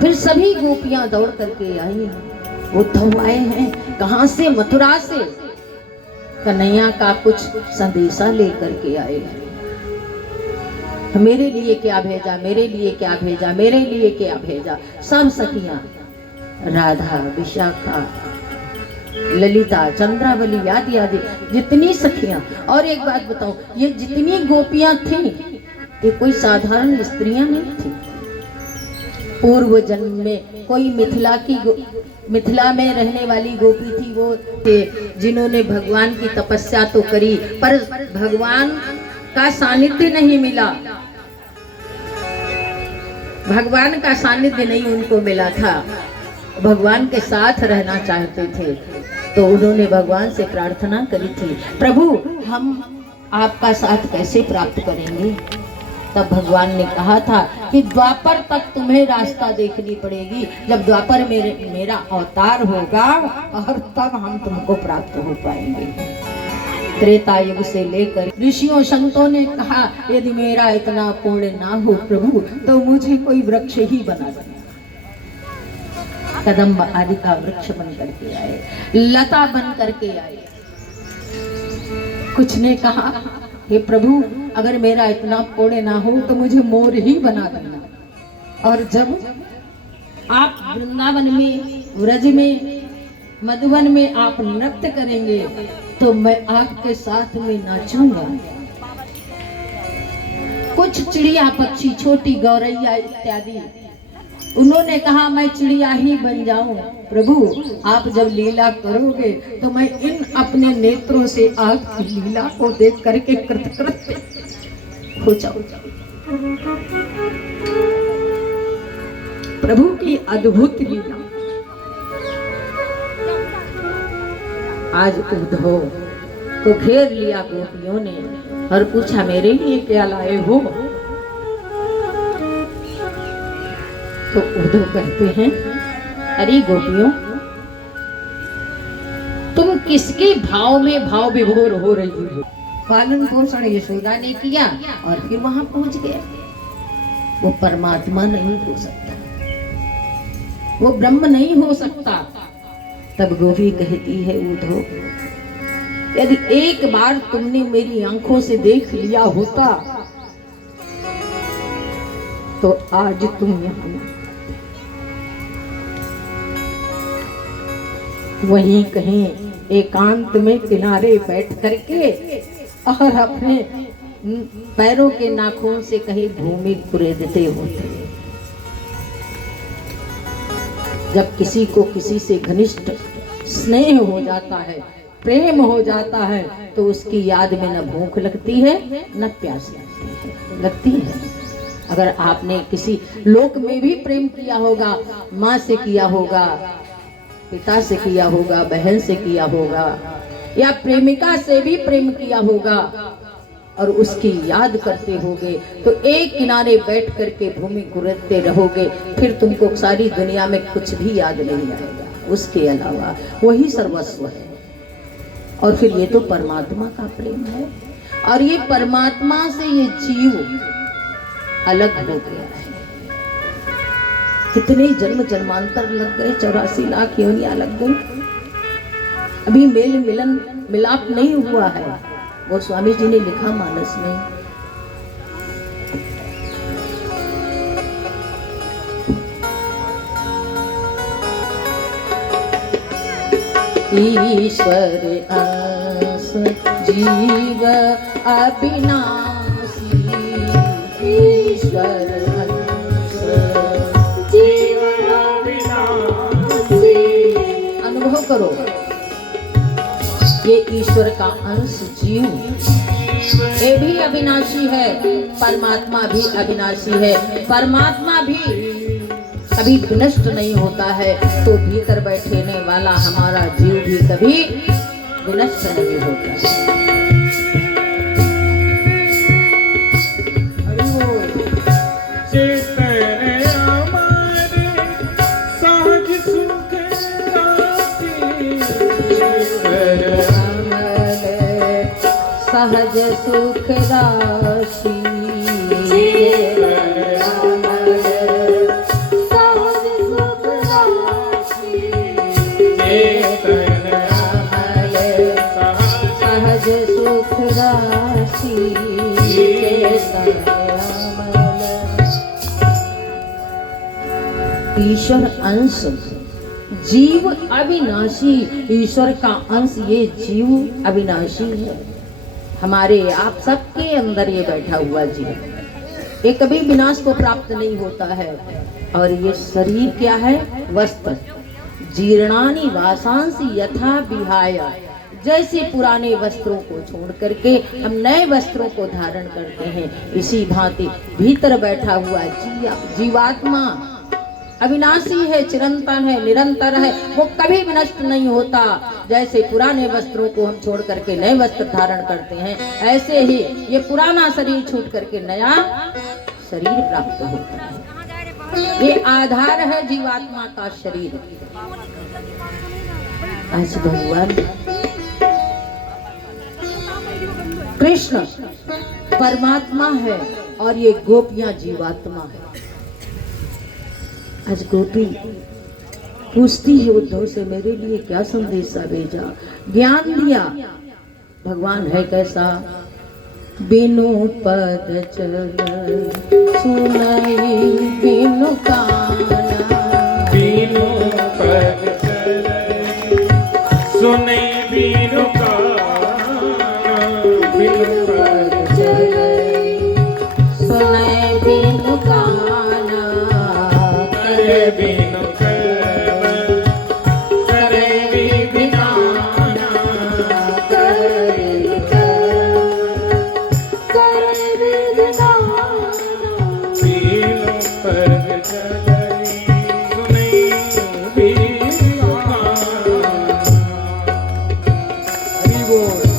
फिर सभी गोपियां दौड़ करके आई। उद्धव आए हैं कहां से? मथुरा से। कन्हैया का कुछ संदेशा लेकर के आए हैं। मेरे लिए क्या भेजा, मेरे लिए क्या भेजा, मेरे लिए क्या भेजा। सब सखियां, राधा, विशाखा, ललिता, चंद्रावली, आदि आदि जितनी सखियां। और एक बात बताओ, ये जितनी गोपियां थीं, ये कोई साधारण स्त्रियां नहीं थी। पूर्व जन्म में कोई मिथिला में रहने वाली गोपी थी, वो थे जिन्होंने भगवान की तपस्या तो करी, पर भगवान का सानिध्य नहीं मिला। भगवान का सानिध्य नहीं उनको मिला था। भगवान के साथ रहना चाहते थे, तो उन्होंने भगवान से प्रार्थना करी थी, प्रभु हम आपका साथ कैसे प्राप्त करेंगे। तब भगवान ने कहा था कि द्वापर तक तुम्हें रास्ता देखनी पड़ेगी। जब द्वापर मेरा अवतार होगा और तब हम तुमको प्राप्त हो पाएंगे। त्रेता युग से लेकर ऋषियों संतों ने कहा, यदि मेरा इतना पुण्य ना हो प्रभु, तो मुझे कोई वृक्ष ही बना देना। कदम्ब आदि का वृक्ष बन करके आए, लता बन करके आए। कुछ ने कहा, हे प्रभु अगर मेरा इतना पुण्य ना हो तो मुझे मोर ही बना देना। और जब आप वृंदावन में, व्रज में, मधुवन में आप नृत्य करेंगे तो मैं आपके साथ में नाचूंगा। कुछ चिड़िया पक्षी, छोटी गौरैया इत्यादि, उन्होंने कहा मैं चिड़िया ही बन जाऊं। प्रभु आप जब लीला करोगे तो मैं इन अपने नेत्रों से आपकी लीला को देख करके कृतकृत्य हो जाऊं। प्रभु की अद्भुत लीला। आज उद्धव को घेर लिया गोपियों ने और पूछा, मेरे लिए क्या लाए हो। तो उद्धव कहते हैं, अरे गोपियों तुम किसके भाव में भाव विभोर हो रही हो। पालन पोषण यशोदा ने किया और फिर वहां पहुंच गया। वो परमात्मा नहीं हो सकता, वो ब्रह्म नहीं हो सकता। तब गोपी कहती है, उद्धव यदि एक बार तुमने मेरी आंखों से देख लिया होता तो आज तुम यहाँ वहीं कहीं एकांत में किनारे बैठ करके और अपने पैरों के नाखून से कहीं भूमि कुरेदते होते। जब किसी को किसी से घनिष्ठ स्नेह हो जाता है, प्रेम हो जाता है, तो उसकी याद में न भूख लगती है न प्यास लगती है। अगर आपने किसी लोक में भी प्रेम किया होगा, माँ से किया होगा, पिता से किया होगा, बहन से किया होगा, या प्रेमिका से भी प्रेम किया होगा और उसकी याद करते होगे, तो एक किनारे बैठ करके भूमि कुरेदते रहोगे, फिर तुमको सारी दुनिया में कुछ भी याद नहीं आएगा उसके अलावा। वही सर्वस्व है। और फिर ये तो परमात्मा का प्रेम है, और ये परमात्मा से ये जीव अलग हो गया है। कितने जन्म जन्मांतर लग गए, 84 लाख योनियां लग गई, अभी मेल मिलन मिलाप नहीं हुआ है। वो स्वामी जी ने लिखा मानस में। ईश्वर अंश जीव अविनाशी, ईश्वर अंश जीव अविनाशी। अनुभव करो, ये ईश्वर का अंश जीव, ये भी अविनाशी है, परमात्मा भी अविनाशी है। परमात्मा भी कभी विनष्ट नहीं होता है, तो भीतर बैठने वाला हमारा जीव भी कभी विनष्ट नहीं होता। सहज सुख राशि, सहज ईश्वर अंश, जीव अविनाशी, ईश्वर का अंश ये जीव अविनाशी है। हमारे आप सबके अंदर ये बैठा हुआ जीव, ये कभी विनाश को प्राप्त नहीं होता है। और ये शरीर क्या है? वस्त्र, जीर्णानि वासांसि यथा विहाय, जैसे पुराने वस्त्रों को छोड़ करके हम नए वस्त्रों को धारण करते हैं, इसी भांति भीतर बैठा हुआ जीवात्मा अविनाशी है, चिरंतन है, निरंतर है, वो कभी भी नष्ट नहीं होता। जैसे पुराने वस्त्रों को हम छोड़ करके नए वस्त्र धारण करते हैं, ऐसे ही ये पुराना शरीर छूट करके नया शरीर प्राप्त होता है। ये आधार है जीवात्मा का शरीर। आज भगवान कृष्ण परमात्मा है और ये गोपियां जीवात्मा है। आज गोपी पूछती है उद्धव से, मेरे लिए क्या संदेशा भेजा, ज्ञान दिया। भगवान है कैसा? बिनु पद चल सुनई बिनु काना, बिनु पद चल सुनई बिनु काना, बिनु पद चल सुनई बिनु काना, करे बिनु कर्म, करे बिनाना, करे बिनु पद चल सुनई बिनु काना।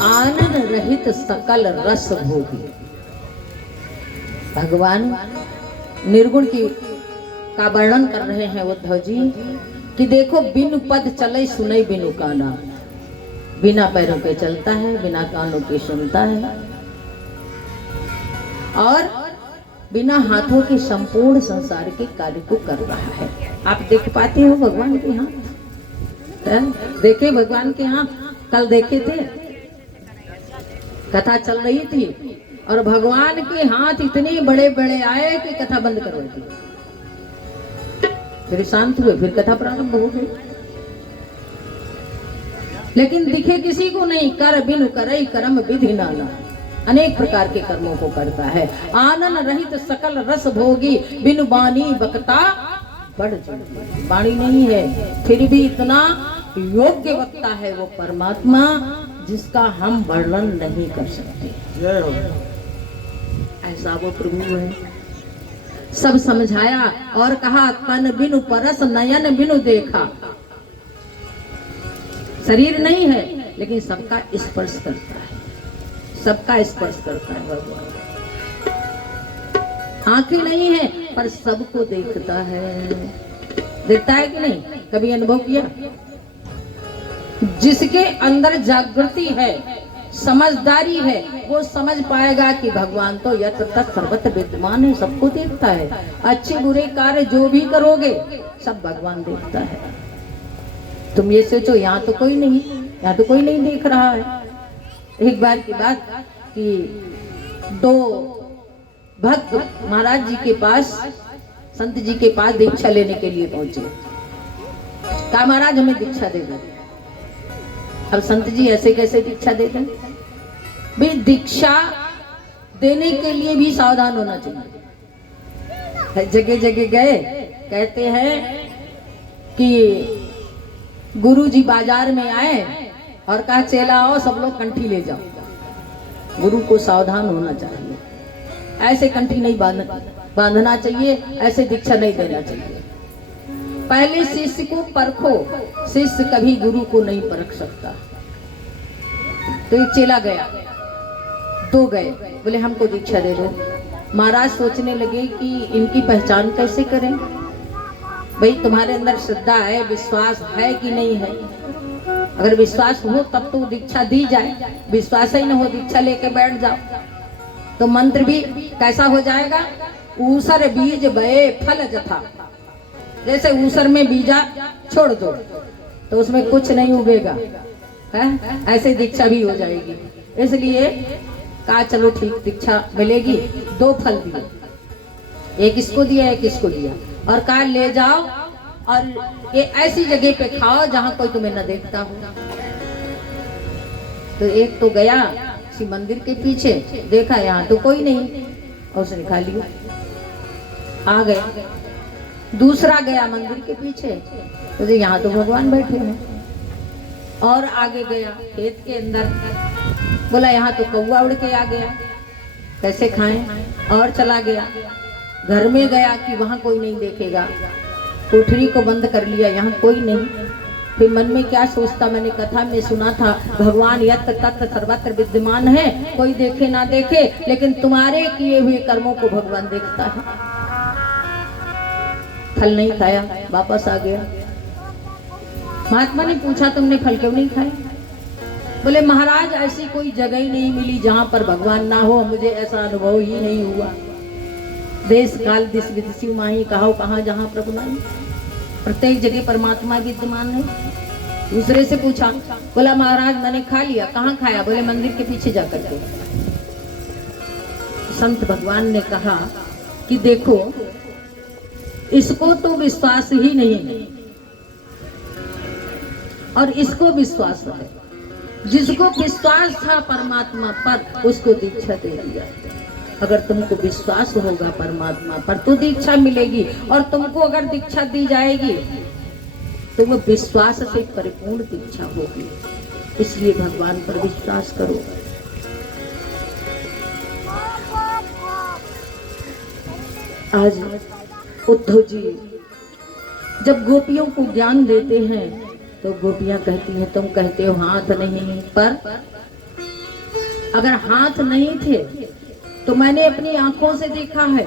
आनंद रहित सकल रस भोगी। भगवान निर्गुण की का वर्णन कर रहे हैं उद्धव जी कि देखो, बिनु पद चले सुनई बिनु काना, बिना पैरों के चलता है, बिना कानों के सुनता है, और बिना हाथों के संपूर्ण संसार के कार्य को कर रहा है। आप देख पाते हो भगवान के हाथ? देखे भगवान के हाथ? कल देखे थे, कथा चल रही थी और भगवान के हाथ इतने बड़े बड़े आए कि कथा बंद कर दी। फिर शांत हुए, फिर कथा प्रारंभ हो गई। लेकिन दिखे किसी को नहीं। कर बिनु करई करम विधि नाना, अनेक प्रकार के कर्मों को करता है। आनंद रहित सकल रस भोगी, बिनु बानी बकता बढ़ जोगी। बाणी नहीं है फिर भी इतना योग्य वक्ता है वो परमात्मा, जिसका हम वर्णन नहीं कर सकते। जय हो। ऐसा वो प्रभु है। सब समझाया और कहा, तन बिनु परस नयन बिनु देखा। शरीर नहीं है लेकिन सबका स्पर्श करता है, सबका स्पर्श करता है भगवान। आंखें नहीं है पर सबको देखता है। देखता है कि नहीं? कभी अनुभव किया? जिसके अंदर जागृति है, समझदारी है, वो समझ पाएगा कि भगवान तो यत्र तत् सर्वत्र विद्यमान है, सबको देखता है। अच्छे बुरे कार्य जो भी करोगे सब भगवान देखता है। तुम ये सोचो यहाँ तो कोई नहीं, यहाँ तो कोई नहीं देख रहा है। एक बार की बात कि दो भक्त महाराज जी के पास, संत जी के पास दीक्षा लेने के लिए पहुंचे। कहा, महाराज हमें दीक्षा दे दो। अब संत जी ऐसे कैसे दीक्षा दे दें? भाई दीक्षा देने के लिए भी सावधान होना चाहिए। जगह जगह गए, कहते हैं कि गुरुजी बाजार में आए और कहा, चेला आओ सब लोग कंठी ले जाओ। गुरु को सावधान होना चाहिए, ऐसे कंठी नहीं बांधना चाहिए, ऐसे दीक्षा नहीं देना चाहिए। पहले शिष्य को परखो, शिष्य कभी गुरु को नहीं परख सकता। तो एक चेला गया, दो गए, बोले हमको दीक्षा दे दो। महाराज सोचने लगे कि इनकी पहचान कैसे करें? भाई तुम्हारे अंदर श्रद्धा है, विश्वास है कि नहीं है? अगर विश्वास हो तब तो दीक्षा दी जाए, विश्वास ही न हो दीक्षा लेके बैठ जाओ तो मंत्र भी कैसा हो जाएगा? ऊसर बीज बये फल जथा। जैसे ऊसर में बीजा छोड़ दो तो उसमें कुछ नहीं उगेगा, है? ऐसे दीक्षा भी हो जाएगी। इसलिए कहा चलो ठीक, दीक्षा मिलेगी। दो फल दिए, एक इसको दिया एक इसको दिया, और कहा ले जाओ और ये ऐसी जगह पे खाओ जहाँ कोई तुम्हें न देखता हो। तो एक तो गया किसी मंदिर के पीछे, देखा यहाँ तो कोई नहीं, और उसने खा लिया, आ गया। दूसरा गया मंदिर के पीछे, तो यहाँ तो भगवान बैठे हैं। और आगे गया खेत के अंदर, बोला यहाँ तो कौवा उड़ के आ गया, कैसे खाएं। और चला गया घर में, गया कि वहां कोई नहीं देखेगा, कोठरी को बंद कर लिया, यहाँ कोई नहीं। फिर मन में क्या सोचता, मैंने कथा में सुना था भगवान यत्र तत्र सर्वत्र विद्यमान है, कोई देखे ना देखे, लेकिन तुम्हारे किए हुए कर्मों को भगवान देखता है। फल नहीं खाया, वापस आ गया। महात्मा ने पूछा तुमने फल क्यों नहीं खाए? बोले महाराज ऐसी कोई जगह ही नहीं मिली जहां पर भगवान ना हो, मुझे ऐसा अनुभव ही नहीं हुआ। देश काल दिस विदिशि माही कहो कहाँ जहाँ प्रभु नहीं, प्रत्येक जगह परमात्मा विद्यमान है। दूसरे से पूछा, बोला महाराज मैंने खा लिया, कहाँ खाया? बोले मंदिर के पीछे जाकर के। संत भगवान ने कहा कि देखो इसको तो विश्वास ही नहीं है और इसको विश्वास है। जिसको विश्वास था परमात्मा पर उसको दीक्षा दे दिया। अगर तुमको विश्वास होगा परमात्मा पर तो दीक्षा मिलेगी, और तुमको अगर दीक्षा दी जाएगी तो वो विश्वास से परिपूर्ण दीक्षा होगी। इसलिए भगवान पर विश्वास करो। आज उद्धव जी जब गोपियों को ज्ञान देते हैं तो गोपियां कहती हैं तुम कहते हो हाथ नहीं, पर अगर हाथ नहीं थे तो मैंने अपनी आंखों से देखा है,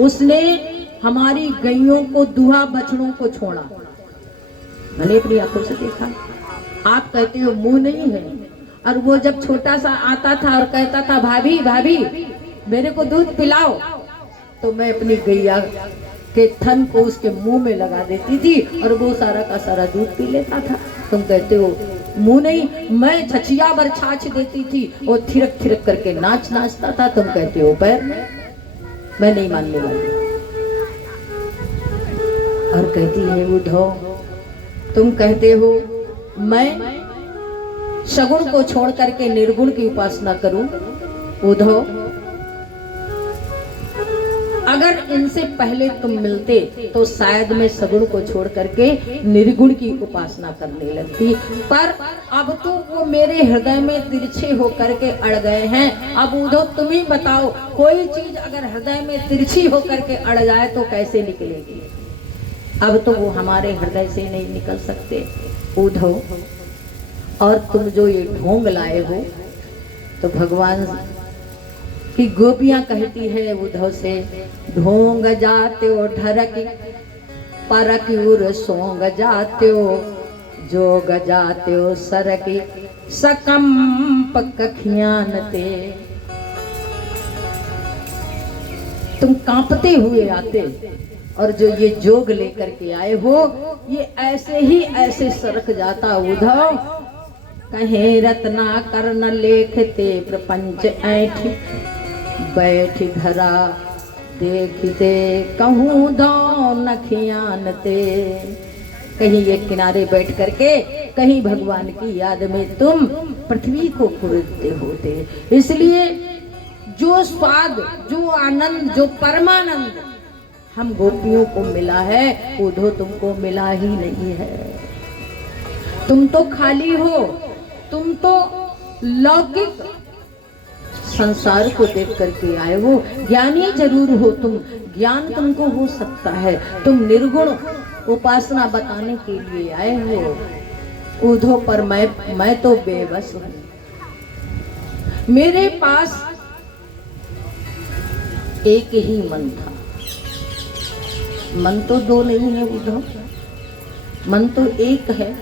उसने हमारी गैयों को दुहा बछड़ों को छोड़ा, मैंने अपनी आंखों से देखा। आप कहते हो मुंह नहीं है, और वो जब छोटा सा आता था और कहता था भाभी भाभी मेरे को दूध पिलाओ, तो मैं अपनी गैया के थन को उसके मुंह में लगा देती थी और वो सारा का सारा दूध पी लेता था। तुम कहते हो मुंह नहीं, मैं छछिया भर छाछ देती थी, वो थिरक थिरक करके नाचता था। तुम कहते हो पैर, मैं नहीं मानने वाली। और कहती है उद्धव तुम कहते हो मैं सगुण को छोड़ करके निर्गुण की उपासना करूं। उद्धव अगर इनसे पहले तुम मिलते तो शायद मैं सगुण को छोड़ करके निर्गुण की उपासना करने लगती, पर अब तो वो मेरे हृदय में तिरछे होकर के अड़ गए हैं। अब उद्धव तुम ही बताओ, कोई चीज अगर हृदय में तिरछी होकर के अड़ जाए तो कैसे निकलेगी? अब तो वो हमारे हृदय से नहीं निकल सकते उद्धव। और तुम जो ये ढोंग लाए हो, तो भगवान कि गोपियां कहती है उद्धव से ढोंग जाते हो ढरक परक उर सोंग जाते हो, जोग जाते हो सरक सकंप कखियानते। तुम कांपते हुए आते और जो ये जोग लेकर के आए हो ये ऐसे ही ऐसे सरक जाता उद्धव। कहे रत्ना कर्ण लेखते प्रपंच ऐठ बैठ धरा देखते कहूँ दो नखियानते। कहीं एक किनारे बैठ करके कहीं भगवान की याद में तुम पृथ्वी को कुरेदते होते। इसलिए जो स्वाद, जो आनंद, जो परमानंद हम गोपियों को मिला है उद्धव तुमको मिला ही नहीं है। तुम तो खाली हो, तुम तो लौकिक संसार को देख करके आए हो। ज्ञानी जरूर हो तुम, ज्ञान तुमको हो सकता है, तुम निर्गुण उपासना बताने के लिए आए हो उद्धव। पर मैं तो बेबस हूं। मेरे पास एक ही मन था, मन तो दो नहीं है उद्धव, मन तो एक है,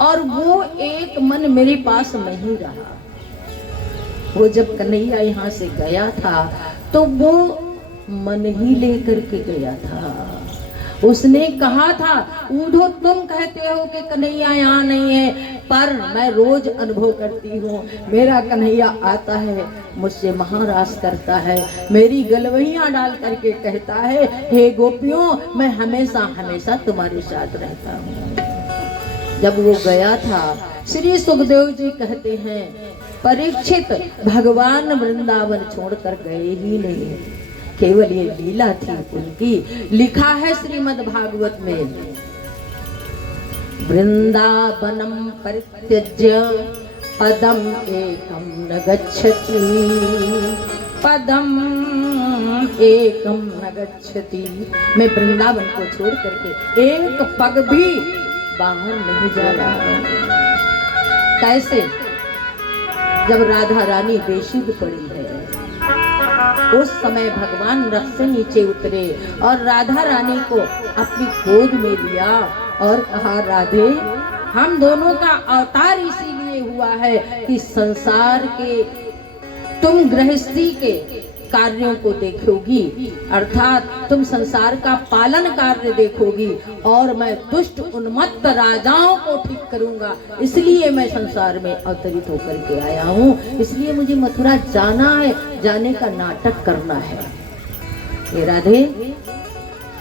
और वो एक मन मेरे पास नहीं रहा। वो जब कन्हैया यहाँ से गया था तो वो मन ही लेकर के गया था। उसने कहा था, उद्धव तुम कहते हो कि कन्हैया यहाँ नहीं है, पर मैं रोज अनुभव करती हूँ, मेरा कन्हैया आता है, मुझसे महारास करता है, मेरी गलवैया डाल करके कहता है, हे गोपियों मैं हमेशा हमेशा तुम्हारे साथ रहता हूँ। जब वो गया था, श्री सुखदेव जी कहते हैं, परीक्षित भगवान वृंदावन छोड़कर गए ही नहीं, केवल ये लीला थी उनकी। लिखा है श्रीमद् भागवत में, वृंदावनम परित्यज्य पदम एकम न गच्छति, पदम एकम न गच्छति। मैं वृंदावन को छोड़ करके एक पग भी बाहर नहीं जा रहा हूं। कैसे? जब राधा रानी बेसुध पड़ी है, उस समय भगवान रथ से नीचे उतरे और राधा रानी को अपनी गोद में लिया और कहा, राधे हम दोनों का अवतार इसीलिए हुआ है कि संसार के तुम गृहस्थी के कार्यों को देखोगी, अर्थात तुम संसार का पालन कार्य देखोगी और मैं दुष्ट उन्मत्त राजाओं को ठीक करूंगा, इसलिए मैं संसार में अवतरित होकर के आया हूँ, इसलिए मुझे मथुरा जाना है, जाने का नाटक करना है। हे राधे,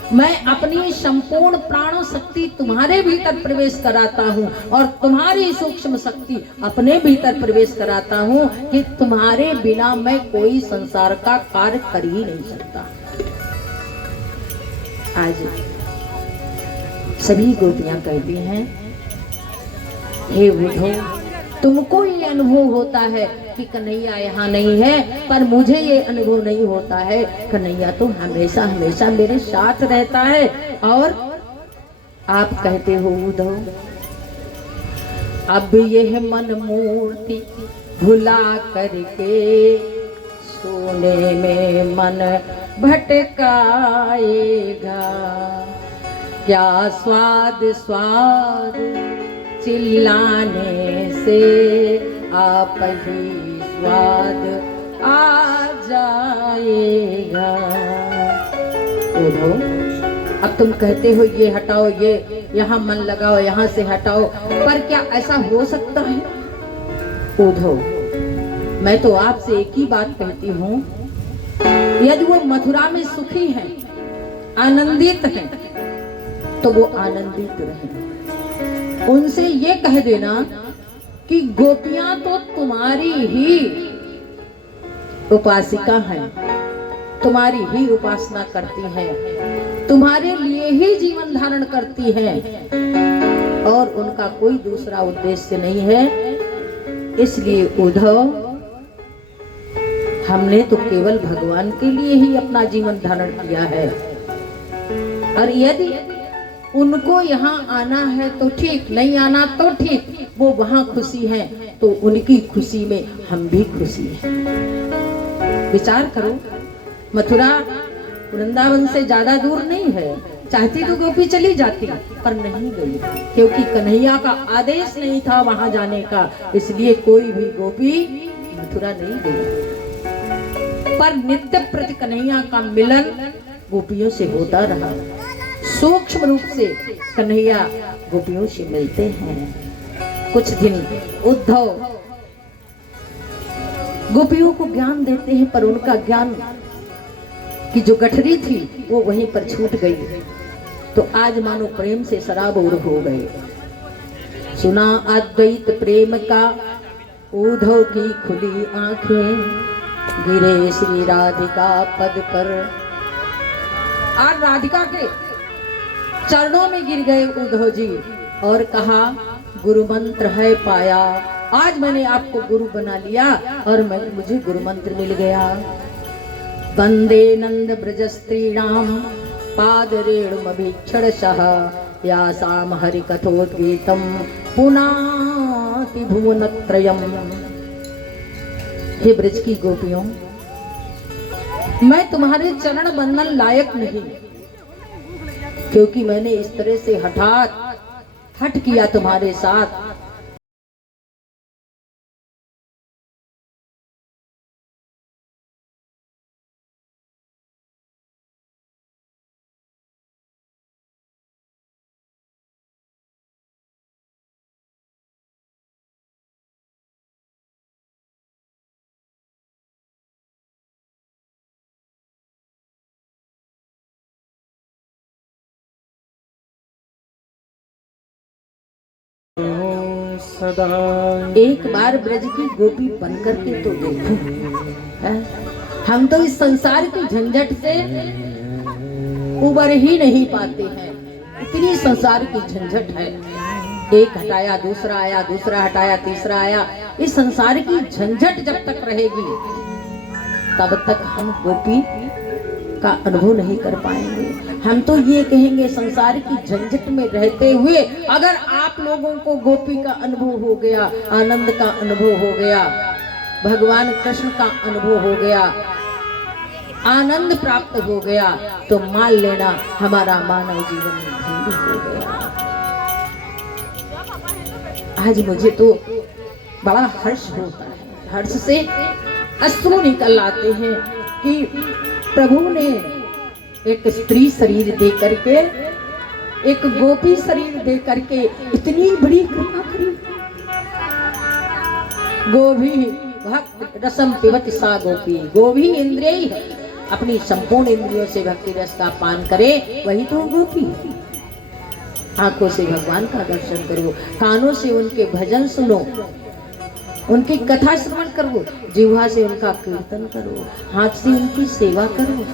मैं अपनी संपूर्ण प्राण शक्ति तुम्हारे भीतर प्रवेश कराता हूँ और तुम्हारी सूक्ष्म शक्ति अपने भीतर प्रवेश कराता हूँ कि तुम्हारे बिना मैं कोई संसार का कार्य कर ही नहीं सकता। आज सभी गोपियां कहती हैं, हे उद्धव तुमको ये अनुभव होता है कि कन्हैया यहाँ नहीं है, पर मुझे ये अनुभव नहीं होता है, कन्हैया तो हमेशा हमेशा मेरे साथ रहता है। और आप कहते हो उद्धव, अब यह मन मूर्ति भुला करके सोने में मन भटकाएगा, क्या स्वाद स्वाद चिल्लाने से आप ही स्वाद आ जाएगा। अब तुम कहते हो ये हटाओ, ये यहाँ मन लगाओ, यहाँ से हटाओ, पर क्या ऐसा हो सकता है? उद्धव मैं तो आपसे एक ही बात कहती हूँ, यदि वो मथुरा में सुखी है, आनंदित है, तो वो आनंदित रहे। उनसे ये कह देना कि गोपियां तो तुम्हारी ही उपासिका हैं, तुम्हारी ही उपासना करती हैं, तुम्हारे लिए ही जीवन धारण करती हैं और उनका कोई दूसरा उद्देश्य नहीं है। इसलिए उद्धव हमने तो केवल भगवान के लिए ही अपना जीवन धारण किया है, और यदि उनको यहाँ आना है तो ठीक, नहीं आना तो ठीक, वो वहाँ खुशी है तो उनकी खुशी में हम भी खुशी हैं। विचार करो, मथुरा वृंदावन से ज्यादा दूर नहीं है, चाहती तो गोपी चली जाती पर नहीं गई, क्योंकि कन्हैया का आदेश नहीं था वहां जाने का, इसलिए कोई भी गोपी मथुरा नहीं गई। पर नित्य प्रति कन्हैया का मिलन गोपियों से होता रहा, सूक्ष्म रूप से कन्हैया गोपियों से मिलते हैं। कुछ दिन उद्धव गोपियों को ज्ञान देते हैं, पर उनका ज्ञान की जो गठरी थी वो वहीं पर छूट गई, तो आज मानो प्रेम से सराबोर हो गए। सुना अद्वैत प्रेम का उद्धव की खुली आंखें, गिरे श्री राधिका पद पर। आज राधिका के चरणों में गिर गए उद्धव जी और कहा, गुरु मंत्र है पाया, आज मैंने आपको गुरु बना लिया और मुझे गुरु मंत्र मिल गया। वंदे नंद ब्रज स्त्रीणाम पादरेणुमभीक्षणशः, यासाम हरि कथोद्गीतम पुनाति भुवनत्रयम्। हे ब्रज की गोपियों, मैं तुम्हारे चरण बंधन लायक नहीं, क्योंकि मैंने इस तरह से हठ किया तुम्हारे साथ, सदा एक बार ब्रज की गोपी बन करके तो देखो। हैं? हम तो इस संसार की झंझट से उबर ही नहीं पाते हैं, इतनी संसार की झंझट है। एक हटाया दूसरा आया, दूसरा हटाया तीसरा आया। इस संसार की झंझट जब तक रहेगी तब तक हम गोपी का अनुभव नहीं कर पाएंगे। हम तो ये कहेंगे संसार की झंझट में रहते हुए अगर आप लोगों को गोपी का अनुभव हो गया, आनंद का अनुभव हो गया, भगवान कृष्ण का अनुभव हो गया, आनंद प्राप्त हो गया, तो मान लेना हमारा मानव जीवन धन्य हो गया। आज मुझे तो बड़ा हर्ष होता है, हर्ष से अश्रु निकल आते हैं कि प्रभु ने एक स्त्री शरीर दे करके, एक गोपी शरीर दे करके इतनी बड़ी कृपा करी। गोभी भक्त रसम पिबति सा गोपी, गोभी इंद्रिय है, अपनी संपूर्ण इंद्रियों से भक्ति रस का पान करे वही तो गोपी। आंखों से भगवान का दर्शन करो, कानों से उनके भजन सुनो, उनकी कथा श्रवण करो, जिह्वा से उनका कीर्तन करो, हाथ से उनकी सेवा करो।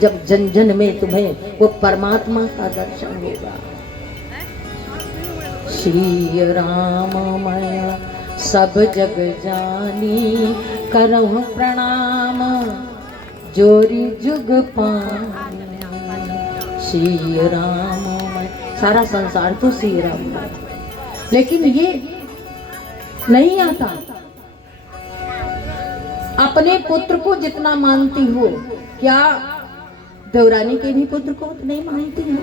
जब जन जन में तुम्हें वो परमात्मा का दर्शन होगा। श्री राम मैं सब जग जानी, करहु प्रणाम जोरी जुग पानी। श्री राम मैं, सारा संसार तो श्री राम है, लेकिन ये नहीं आता। अपने पुत्र को जितना मानती हो, क्या देवरानी के भी पुत्र को उतना ही मानती हो?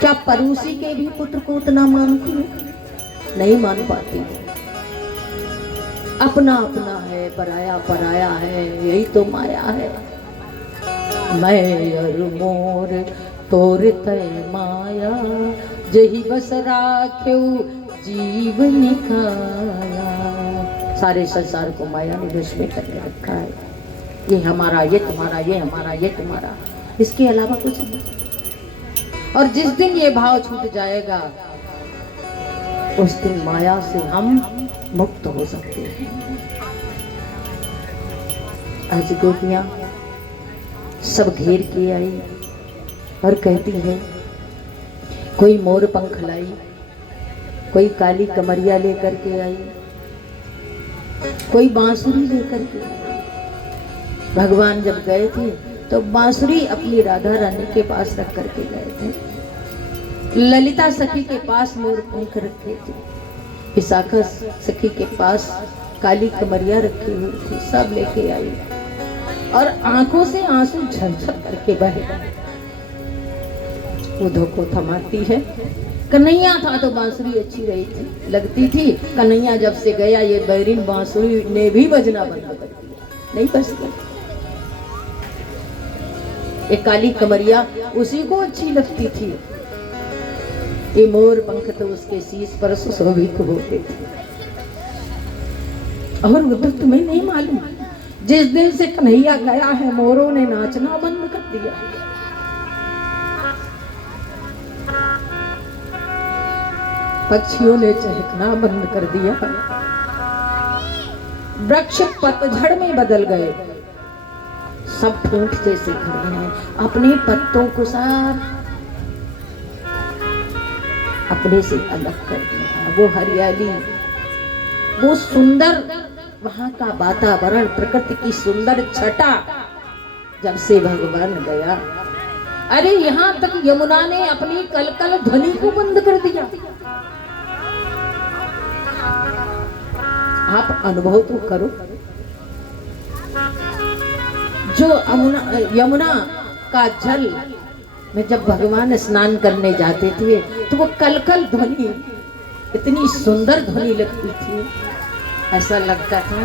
क्या पड़ोसी के भी पुत्र को उतना मानती हो? नहीं मान पाती हो। अपना अपना है, पराया पराया है, यही तो माया है। मैं और मोर तोर तय माया, जही बस राख्यो जीवन काया। सारे संसार को माया ने वश में करके रखा है। ये हमारा, ये तुम्हारा, ये हमारा, ये तुम्हारा, इसके अलावा कुछ नहीं। और जिस दिन ये भाव छूट जाएगा उस दिन माया से हम मुक्त हो सकते हैं। आज गोपियां सब घेर के आई और कहती है, कोई मोर पंख लाई, कोई काली कमरिया लेकर के आई, कोई बांसुरी लेकर के आई। भगवान जब गए थे तो बांसुरी अपनी राधा रानी के पास रख करके गए थे। ललिता सखी के पास मोर पंख रखे थे, विशाखा सखी के पास काली कमरिया रखी हुई थी, सब लेके आई और आंखों से आंसू झरझर करके बहे। उधो को थमाती है। कन्हैया था तो बांसुरी अच्छी रही थी, लगती थी। कन्हैया जब से गया ये बैरिन बांसुरी ने भी बजना बंद कर दिया, नहीं बजती। एक काली कमरिया उसी को अच्छी लगती थी, ये मोर पंख तो उसके शीश पर सुशोभित होते थे। और वो तो तुम्हें नहीं मालूम, जिस दिन से कन्हैया गया है मोरों ने नाचना बंद कर दिया। पक्षियों ने चहकना बंद कर दिया। वृक्ष पतझड़ में बदल गए, सब ठूंठ जैसे खड़े हैं, अपने पत्तों को साथ अपने से अलग कर दिया। वो हरियाली, वो सुंदर वहां का वातावरण, प्रकृति की सुंदर छटा जब से भगवान गया, अरे यहाँ तक यमुना ने अपनी कलकल ध्वनि को बंद कर दिया। आप अनुभव तो करो, जो यमुना का जल में जब भगवान स्नान करने जाते थे तो वो कलकल ध्वनि, इतनी सुंदर ध्वनि लगती थी, ऐसा लगता था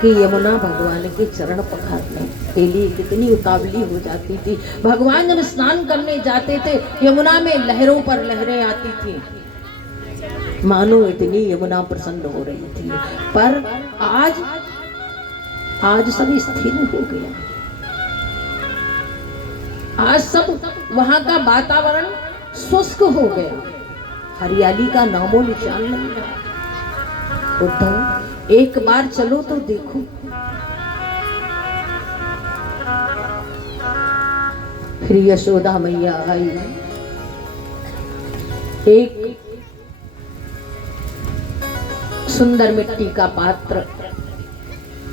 कि यमुना भगवान के चरण पखारने के लिए कितनी उतावली हो जाती थी। भगवान जब स्नान करने जाते थे यमुना में लहरों पर लहरें आती थी, मानो इतनी यमुना प्रसन्न हो रही थी। पर आज सब स्थिर हो गया। आज सब वहां का वातावरण शुष्क हो गया, हरियाली का नामो निशान नहीं रहा। उद्धव एक बार चलो तो देखो। फिर यशोदा मैया आई, एक सुंदर मिट्टी का पात्र,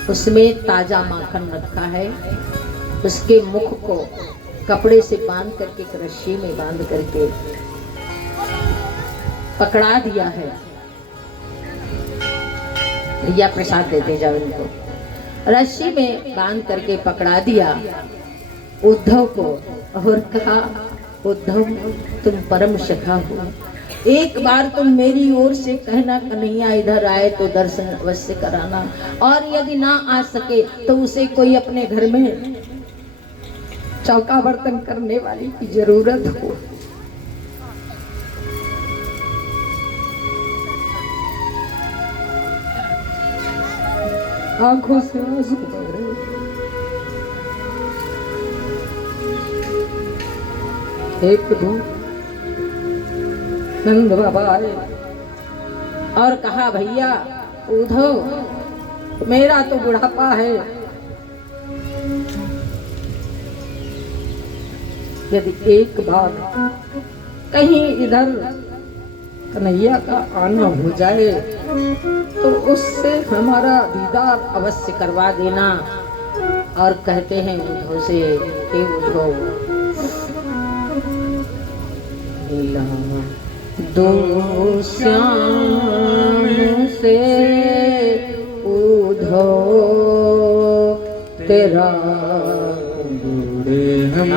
उसमें ताजा माखन रखा है, उसके मुख को कपड़े से बांध करके, एक रस्सी में बांध करके पकड़ा दिया है। भैया प्रसाद देते जाओ इनको। रस्सी में बांध करके पकड़ा दिया उद्धव को और कहा, उद्धव तुम परम सखा हो, एक बार तुम मेरी ओर से कहना कन्हैया इधर आए तो दर्शन अवश्य कराना, और यदि ना आ सके तो उसे कोई अपने घर में चौका बर्तन करने वाली की जरूरत हो। आंखों से आंसू बह रहे। एक दो नंद बाबा आए और कहा, भैया उद्धव मेरा तो बुढ़ापा है, यदि एक बार कहीं इधर कन्हैया का आना हो जाए तो उससे हमारा दीदार अवश्य करवा देना। और कहते हैं उद्धव से, हे उद्धव मिला दो श्याम से उद्धव तेरा हम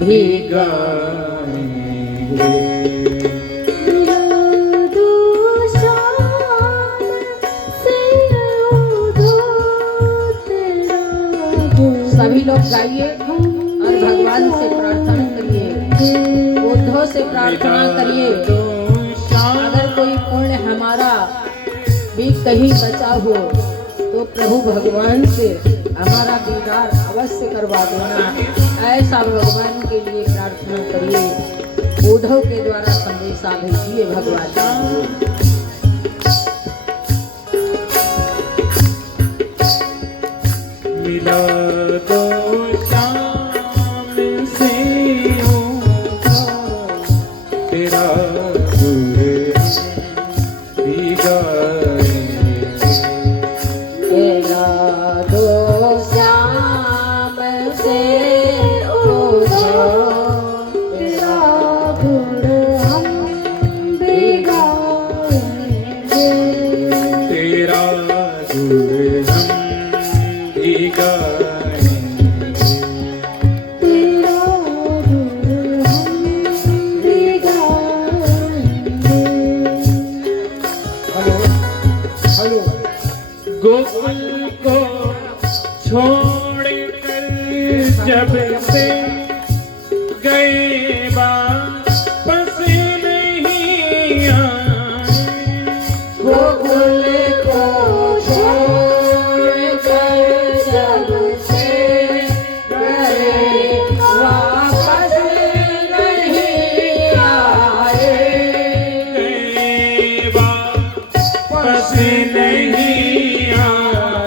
भी गाएंगे। सभी लोग गाइए और भगवान से प्रार्थना करिए, उद्धव से प्रार्थना करिए, अगर कोई पुण्य हमारा भी कहीं बचा हो तो प्रभु भगवान से हमारा दीदार अवश्य करवा देना। ऐसा भगवान के लिए प्रार्थना करिए, उद्धव के द्वारा संदेशा भेजिए भगवान। मिला दो शाम से तेरा भी गाएंगे। तेरा दो श्याम से उद्धव तेरा गुण हम भी गाएंगे। तेरा गुण हम भी गाएंगे। तेरा गुण हम भी गाएंगे। हेलो गोकुल को छोड़ कर जब से गए वापस नहीं आए। गोकुल को छोड़ कर जब से गए वापस नहीं आए। गए वापस नहीं आए।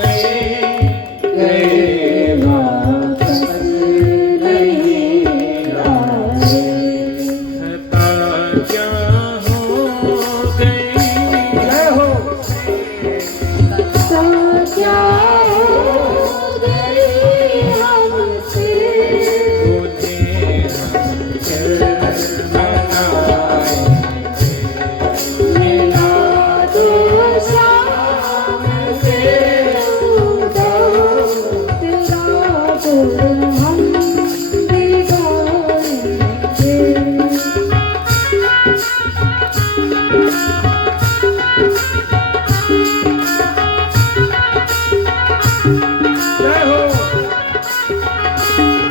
गए वापस नहीं आए। खता क्या हो गई। जय हो। क्या हो गई हमसे, उन्हें हम चल मनाएंगे। मिला दो श्याम से उद्धव तेरा गुण हम भी गाएंगे। जय हो।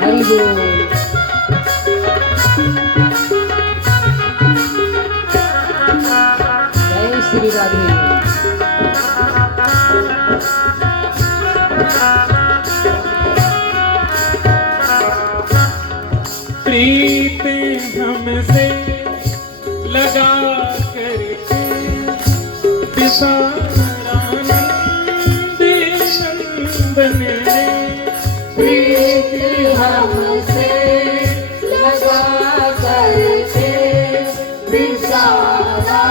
हरि बोल। जय श्री राधे। प्रीत हमसे प्रीति हमसे लगा करके विसारा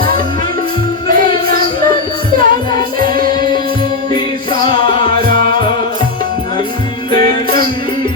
नंद नंदन ने विसारा नंद नंदन